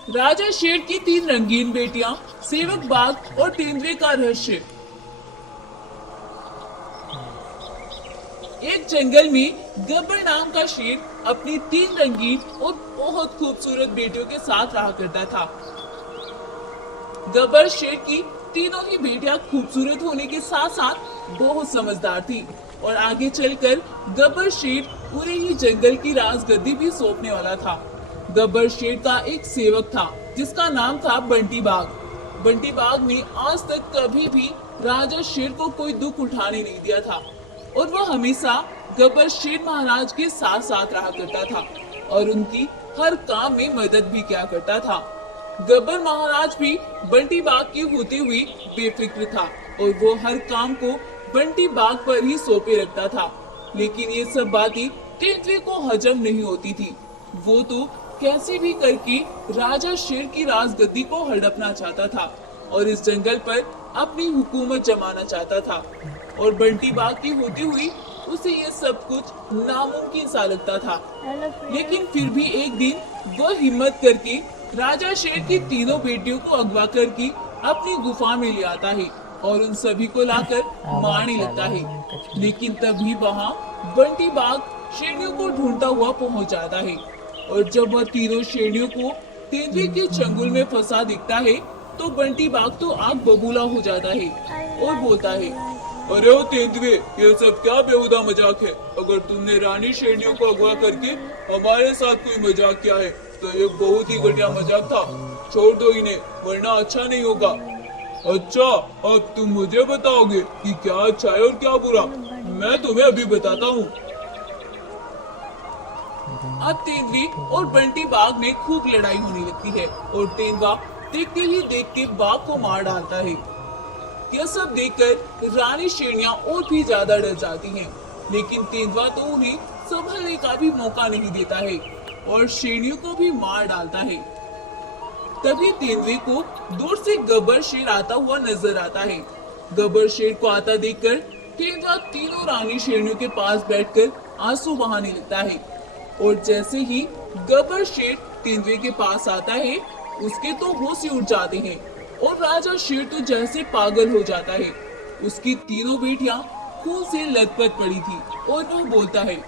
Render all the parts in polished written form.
राजा शेर की 3 रंगीन बेटियां, सेवक बाघ और तेंदुए का रहस्य। एक जंगल में गब्बर नाम का शेर अपनी 3 रंगीन और बहुत खूबसूरत बेटियों के साथ रहा करता था। गब्बर शेर की तीनों ही बेटियां खूबसूरत होने के साथ साथ बहुत समझदार थी और आगे चलकर गब्बर शेर पूरे ही जंगल की राजगद्दी भी सौंपने वाला था। गब्बर शेर का एक सेवक था जिसका नाम था बंटी बाघ। बंटी बाघ ने आज तक कभी भी राजा शेर को कोई दुख उठाने नहीं दिया था और वह हमेशा गब्बर शेर महाराज के साथ साथ रहा करता था और उनकी हर काम में मदद भी किया करता था। गब्बर महाराज भी बंटी बाघ के होते हुए बेफिक्र था और वो हर काम को बंटी बाघ पर ही सौंपे रखता था। लेकिन ये सब बातें तेंदुए को हजम नहीं होती थी। वो तो कैसे भी करके राजा शेर की राजगद्दी को हड़पना चाहता था और इस जंगल पर अपनी हुकूमत जमाना चाहता था और बंटी बाघ की होती हुई उसे ये सब कुछ नामुमकिन सा लगता था। लेकिन फिर भी एक दिन वह हिम्मत करके राजा शेर की तीनों बेटियों को अगवा करके अपनी गुफा में ले आता है और उन सभी को लाकर मारने लगता है। लेकिन तभी वहाँ बंटी बाघ शेरनियों को ढूंढता हुआ पहुँच जाता है और जब वह तीनों शेरनियों को तेंदुए के चंगुल में फंसा दिखता है तो बंटी बाघ तो आग बबूला हो जाता है और बोलता है, अरे ओ तेंदुए, ये सब क्या बेहुदा मजाक है। अगर तुमने रानी शेरनियों को अगवा करके हमारे साथ कोई मजाक किया है तो ये बहुत ही घटिया मजाक था। छोड़ दो इन्हें वरना अच्छा नहीं होगा। अच्छा, अब तुम मुझे बताओगे कि क्या अच्छा है और क्या बुरा। मैं तुम्हें अभी बताता हूँ। अब तेंदुए और बंटी बाघ में खूब लड़ाई होने लगती है और तेंदुआ देखते ही देखते बाघ को मार डालता है। यह सब देखकर रानी शेरनियां और भी ज्यादा डर जाती हैं, लेकिन तेंदुआ तो उन्हें संभलने का भी मौका नहीं देता है और शेरनियों को भी मार डालता है। तभी तेंदुए को दूर से गब्बर शेर आता हुआ नजर आता है। गब्बर शेर को आता देखकर तेंदुआ तीनों रानी शेरनियों के पास बैठकर आंसू बहाने लगता है और जैसे ही गब्बर शेर तेंदुए के पास आता है उसके तो होश ही उड़ जाते हैं और राजा शेर तो जैसे पागल हो जाता है। उसकी तीनों बेटियां खून से लथपथ पड़ी थी और वह बोलता है,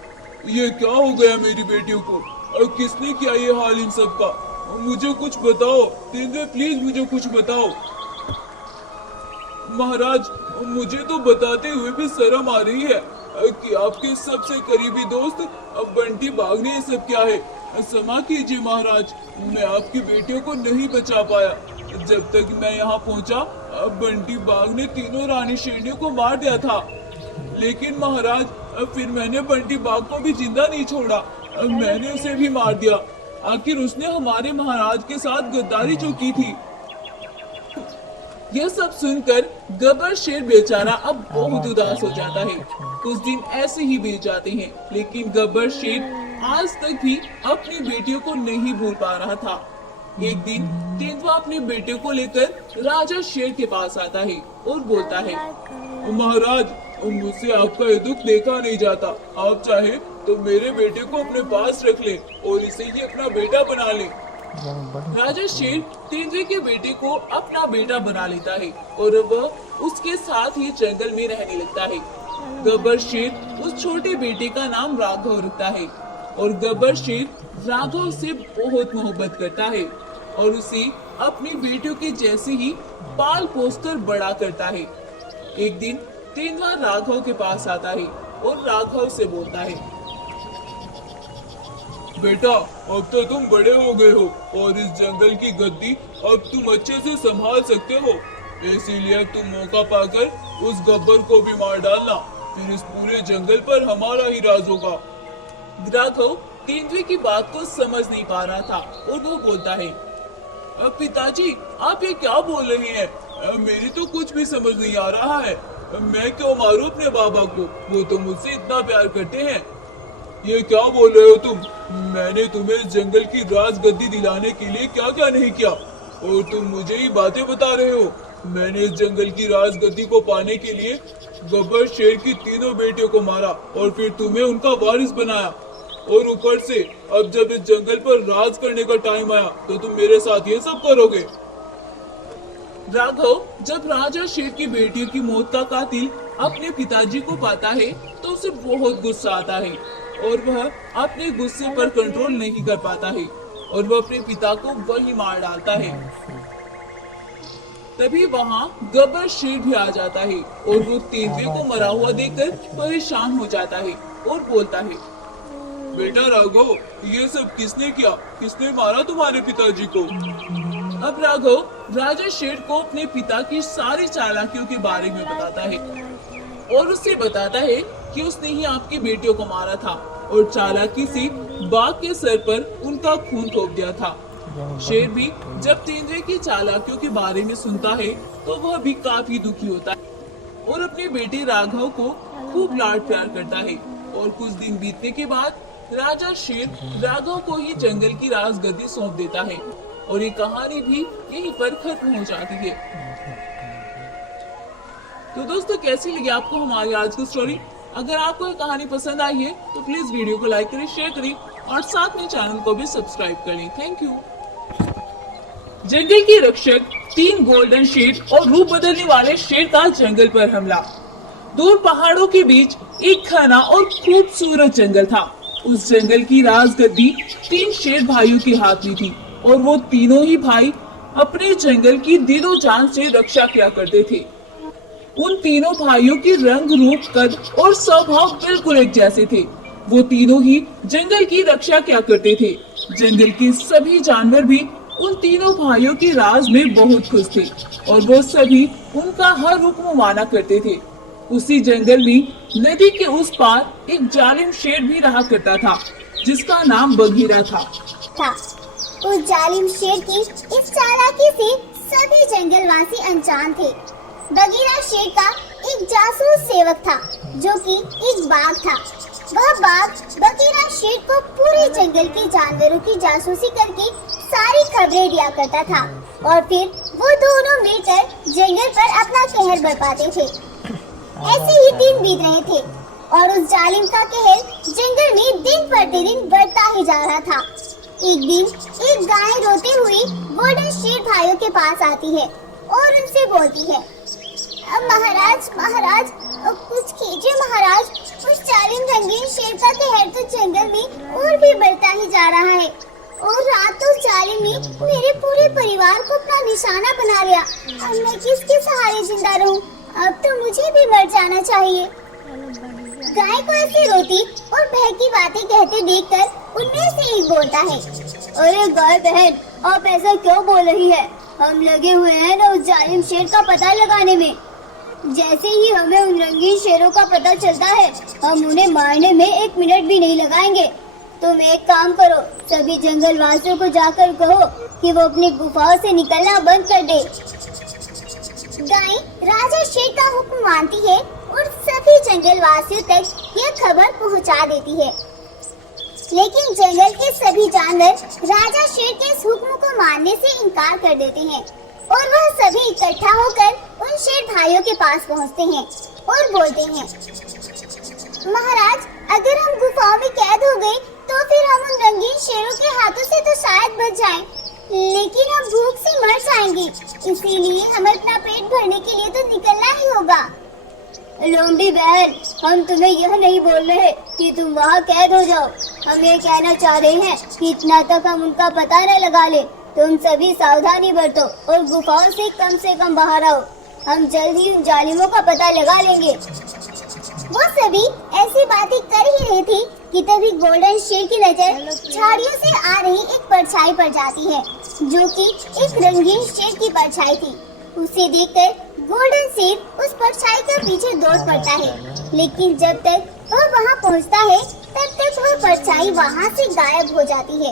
ये क्या हो गया मेरी बेटियों को और किसने किया ये हाल इन सब का। मुझे कुछ बताओ तेंदुए, प्लीज मुझे कुछ बताओ। महाराज, मुझे तो बताते हुए भी शर्म आ रही है कि आपके सबसे करीबी दोस्त बंटी बाघ ने ये सब किया है। क्षमा कीजिए महाराज, मैं आपकी बेटियों को नहीं बचा पाया। जब तक मैं यहाँ पहुँचा बंटी बाघ ने तीनों रानी शेरनियों को मार दिया था। लेकिन महाराज, फिर मैंने बंटी बाघ को भी जिंदा नहीं छोड़ा, मैंने उसे भी मार दिया। आखिर उसने हमारे महाराज के साथ गद्दारी जो की थी। यह सब सुनकर गब्बर शेर बेचारा अब बहुत उदास हो जाता है। कुछ दिन ऐसे ही बीत जाते हैं, लेकिन गब्बर शेर आज तक भी अपनी बेटियों को नहीं भूल पा रहा था। एक दिन तेंदुआ अपने बेटे को लेकर राजा शेर के पास आता है और बोलता है, महाराज, मुझसे आपका ये दुख देखा नहीं जाता। आप चाहे तो मेरे बेटे को अपने पास रख ले और इसे ही अपना बेटा बना ले। राजा शेर तेंदुए के बेटे को अपना बेटा बना लेता है और वह उसके साथ ही जंगल में रहने लगता है। गब्बर शेर उस छोटे बेटे का नाम राघव रखता है और गब्बर शेर राघव से बहुत मोहब्बत करता है और उसे अपनी बेटियों के जैसे ही पाल पोसकर बड़ा करता है। एक दिन तेंदुआ राघव के पास आता है और राघव से बोलता है, बेटा, अब तो तुम बड़े हो गए हो और इस जंगल की गद्दी अब तुम अच्छे से संभाल सकते हो। इसीलिए तुम मौका पाकर उस गब्बर को भी मार डालना, फिर इस पूरे जंगल पर हमारा ही राज होगा। राघव तेंदुए की बात को समझ नहीं पा रहा था और वो बोलता है, पिताजी, आप ये क्या बोल रहे हैं? मेरी तो कुछ भी समझ नहीं आ रहा है। मैं क्यों मारूं अपने बाबा को? वो तो मुझसे इतना प्यार करते हैं। ये क्या बोल रहे हो तुम? मैंने तुम्हें इस जंगल की राजगद्दी दिलाने के लिए क्या क्या नहीं किया और तुम मुझे ही बातें बता रहे हो। मैंने इस जंगल की राजगद्दी को पाने के लिए गब्बर शेर की तीनों बेटियों को मारा और फिर तुम्हें उनका वारिस बनाया। और ऊपर से अब जब इस जंगल पर राज करने का टाइम आया तो तुम मेरे साथ ये सब करोगे। राघव जब राजा शेर की बेटी की मौत का कातिल अपने पिताजी को पाता है तो उसे बहुत गुस्सा आता है और वह अपने गुस्से पर कंट्रोल नहीं कर पाता है और वह अपने पिता को वही मार डालता है। तभी वहाँ गब्बर शेर भी आ जाता है और वो तेंदुए को मरा हुआ देखकर परेशान हो जाता है और बोलता है, बेटा राघव, ये सब किसने किया? किसने मारा तुम्हारे पिताजी को? अब राघव राजा शेर को अपने पिता की सारी चालाकियों के बारे में बताता है और उससे बताता है कि उसने ही आपकी बेटियों को मारा था और चालाकी से बाघ के सर पर उनका खून थोप दिया था। शेर भी जब तेंदुए की चालाकियों के बारे में सुनता है तो वह भी काफी दुखी होता है और अपने बेटे राघव को खूब लाड प्यार करता है। और कुछ दिन बीतने के बाद राजा शेर राघव को ही जंगल की राजगद्दी सौंप देता है और ये कहानी भी यहीं पर खत्म हो जाती है। तो दोस्तों, कैसी लगी आपको हमारी आज की स्टोरी? अगर आपको ये कहानी पसंद आई है तो प्लीज वीडियो को लाइक करें, शेयर करें और साथ में चैनल को भी सब्सक्राइब करें। Thank you. जंगल के रक्षक 3 गोल्डन शेर और रूप बदलने वाले शेर का जंगल पर हमला। दूर पहाड़ों के बीच एक घना और खूबसूरत जंगल था। उस जंगल की राजगद्दी 3 शेर भाइयों के हाथ में थी और वो तीनों ही भाई अपने जंगल की दिलो जान से रक्षा किया करते थे। उन तीनों भाइयों की रंग, रूप, कद और स्वभाव बिल्कुल एक जैसे थे। वो तीनों ही जंगल की रक्षा किया करते थे। जंगल के सभी जानवर भी उन तीनों भाइयों के राज में बहुत खुश थे और वो सभी उनका हर हुक्म माना करते थे। उसी जंगल में नदी के उस पार एक जालिम शेर भी रहा करता था जिसका नाम बघीरा था। उस जालिम शेर की इस चालाकी से सभी जंगलवासी अनजान थे। बघीरा शेर का एक जासूस सेवक था जो कि एक बाघ था। वह बाघ बघीरा शेर को पूरे जंगल के जानवरों की जासूसी करके सारी खबरें दिया करता था और फिर वो दोनों मिलकर जंगल पर अपना कहर बरपाते थे। ऐसे ही दिन बीत रहे थे और उस जालिम का कहर जंगल में दिन प्रतिदिन बढ़ता ही जा रहा था। एक दिन एक गाय रोते हुई गोल्डन शेर भाइयों के पास आती है और उनसे बोलती है, महाराज महाराज कुछ कीजिए महाराज, उस जालिम रंगीन शेर का कहर तो जंगल में और भी बढ़ता ही जा रहा है और रात तो जालिम ने मेरे पूरे परिवार को अपना निशाना बना लिया। अब मैं किसके सहारे जिंदा रहूं? अब तो मुझे भी मर जाना चाहिए। गाय को ऐसी रोती और बहकी बातें कहते देखकर उनमें से एक बोलता है, अरे गाय बहन, आप ऐसा क्यों बोल रही है? हम लगे हुए हैं ना उस जालिम शेर का पता लगाने में। जैसे ही हमें उन रंगीन शेरों का पता चलता है हम उन्हें मारने में 1 मिनट भी नहीं लगाएंगे। तुम एक काम करो, सभी जंगल वासियों को जाकर कहो कि वो अपनी गुफाओं से निकलना बंद कर दे। गाय राजा शेर का हुक्म मानती है और सभी जंगल वासियों तक यह खबर पहुंचा देती है। लेकिन जंगल के सभी जानवर राजा शेर के इस हुक्म को मानने से इनकार कर देते हैं और वह सभी इकट्ठा होकर उन शेर भाइयों के पास पहुंचते हैं और बोलते हैं, महाराज, अगर हम गुफाओं में कैद हो गए तो फिर हम उन रंगीन शेरों के हाथों से तो शायद बच जाएं, लेकिन हम भूख से मर जाएंगे। इसीलिए हमें अपना पेट भरने के लिए तो निकलना ही होगा। लोमड़ी बहन, हम तुम्हें यह नहीं बोल रहे कि तुम वहाँ कैद हो जाओ। हम ये कहना चाह रहे हैं कि इतना तक हम उनका पता न लगा ले। तुम सभी सावधानी बरतो और गुफाओं से कम बाहर आओ। हम जल्द ही उन जालिमों का पता लगा लेंगे। वो सभी ऐसी बातें कर ही रही थी कि तभी गोल्डन शेर की नजर झाड़ियों से आ रही एक परछाई पर जाती है जो कि एक रंगीन शेर की परछाई थी। उसे देखकर गोल्डन शेर उस परछाई के पीछे दौड़ पड़ता है, लेकिन जब तक वह वहां पहुंचता है तब तक वह परछाई वहां से गायब हो जाती है।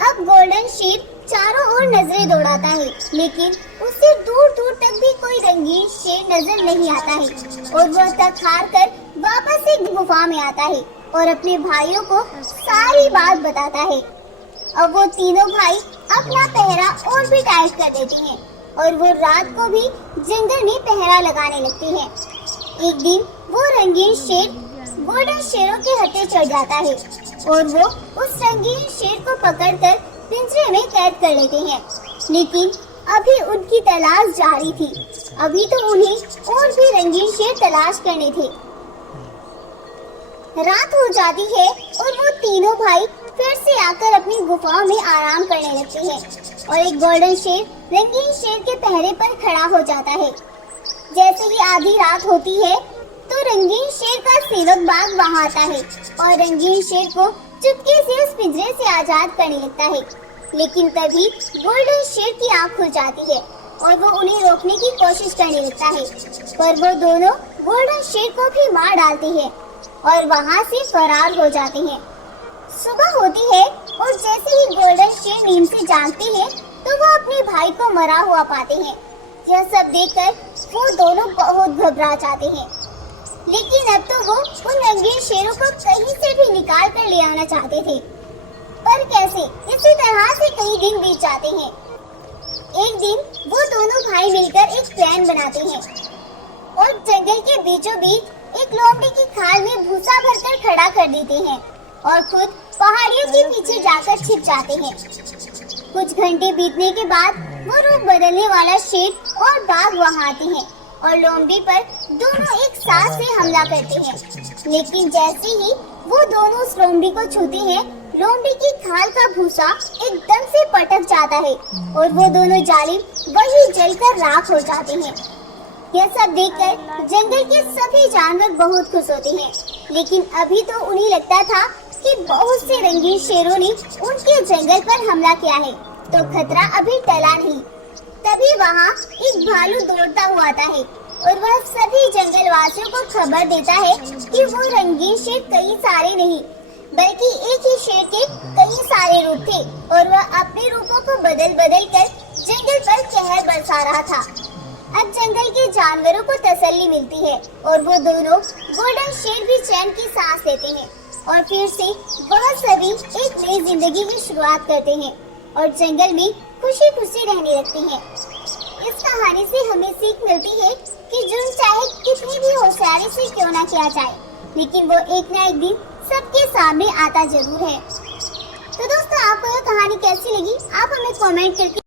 अब गोल्डन शेर चारों ओर नजरें दौड़ाता है, लेकिन उससे दूर दूर तक भी कोई रंगीन शेर नजर नहीं आता है और वह थक हार कर वापस से गुफा में आता है और अपने भाइयों को सारी बात बताता है। अब वो तीनों भाई अपना पहरा और भी टाइट कर देते हैं और वो रात को भी जंगल में पहरा लगाने लगते हैं। एक दिन वो रंगीन शेर गोल्डन शेरों के हत्थे चढ़ जाता है और वो उस रंगीन शेर को पकड़कर पिंजरे में कैद कर लेते हैं। लेकिन अभी उनकी तलाश जारी थी। अभी तो उन्हें और भी रंगीन शेर तलाश करने थे। रात हो जाती है और वो तीनों भाई फिर से आकर अपनी गुफाओं में आराम करने लगते हैं और एक गोल्डन शेर रंगीन शेर के पहरे पर खड़ा हो जाता है। जैसे ही आधी रात होती है तो रंगीन शेर का सेवक बाघ वहाँ आता है और रंगीन शेर को चुपके से उस पिंजरे से आजाद करने लगता है। लेकिन तभी गोल्डन शेर की आंख खुल जाती है और वो उन्हें रोकने की कोशिश करने लगता है, पर वो दोनों गोल्डन शेर को भी मार डालते हैं और वहाँ से फरार हो जाते हैं। सुबह होती है और जैसे ही गोल्डन शेर नींद से जागते हैं तो वो अपने भाई को मरा हुआ पाते हैं। यह सब देखकर वो दोनों बहुत घबरा जाते हैं। लेकिन अब तो वो उन रंगीन शेरों को कहीं से भी निकाल कर ले आना चाहते थे, पर कैसे? इसी तरह से कई दिन बीत जाते हैं। एक दिन वो दोनों भाई मिलकर एक प्लान बनाते हैं और जंगल के बीचों बीच एक लोमड़ी की खाल में भूसा भरकर खड़ा कर देते हैं और खुद पहाड़ियों के पीछे जाकर छिप जाते हैं। कुछ घंटे बीतने के बाद वो रूप बदलने वाला शेर और बाघ वहाँ आते हैं और लोमड़ी पर दोनों एक साथ से हमला करते हैं। लेकिन जैसे ही वो दोनों उस लोमड़ी को छूते हैं, लोमड़ी की खाल का भूसा एकदम से पटक जाता है और वो दोनों जालिम वही जलकर राख हो जाते हैं। यह सब देखकर जंगल के सभी जानवर बहुत खुश होते हैं। लेकिन अभी तो उन्हें लगता था कि बहुत से रंगीन शेरों ने उनके जंगल पर हमला किया है, तो खतरा अभी टला नहीं। तभी वहाँ एक भालू दौड़ता हुआ आता है और वह सभी जंगल वासियों को खबर देता है कि वो रंगीन शेर कई सारे नहीं बल्कि एक ही शेर के कई सारे रूप थे और वह अपने रूपों को बदल बदल कर जंगल पर कहर बरसा रहा था। अब जंगल के जानवरों को तसल्ली मिलती है और वो दोनों गोल्डन शेर भी चैन की सांस लेते हैं और फिर से वह सभी एक नई जिंदगी की शुरुआत करते हैं और जंगल में खुशी खुशी रहने लगते हैं। इस कहानी से हमें सीख मिलती है कि जुर्म चाहे कितनी भी होशियारी से क्यों ना किया जाए, लेकिन वो एक ना एक दिन सबके सामने आता जरूर है। तो दोस्तों, आपको यह कहानी कैसी लगी आप हमें कमेंट करके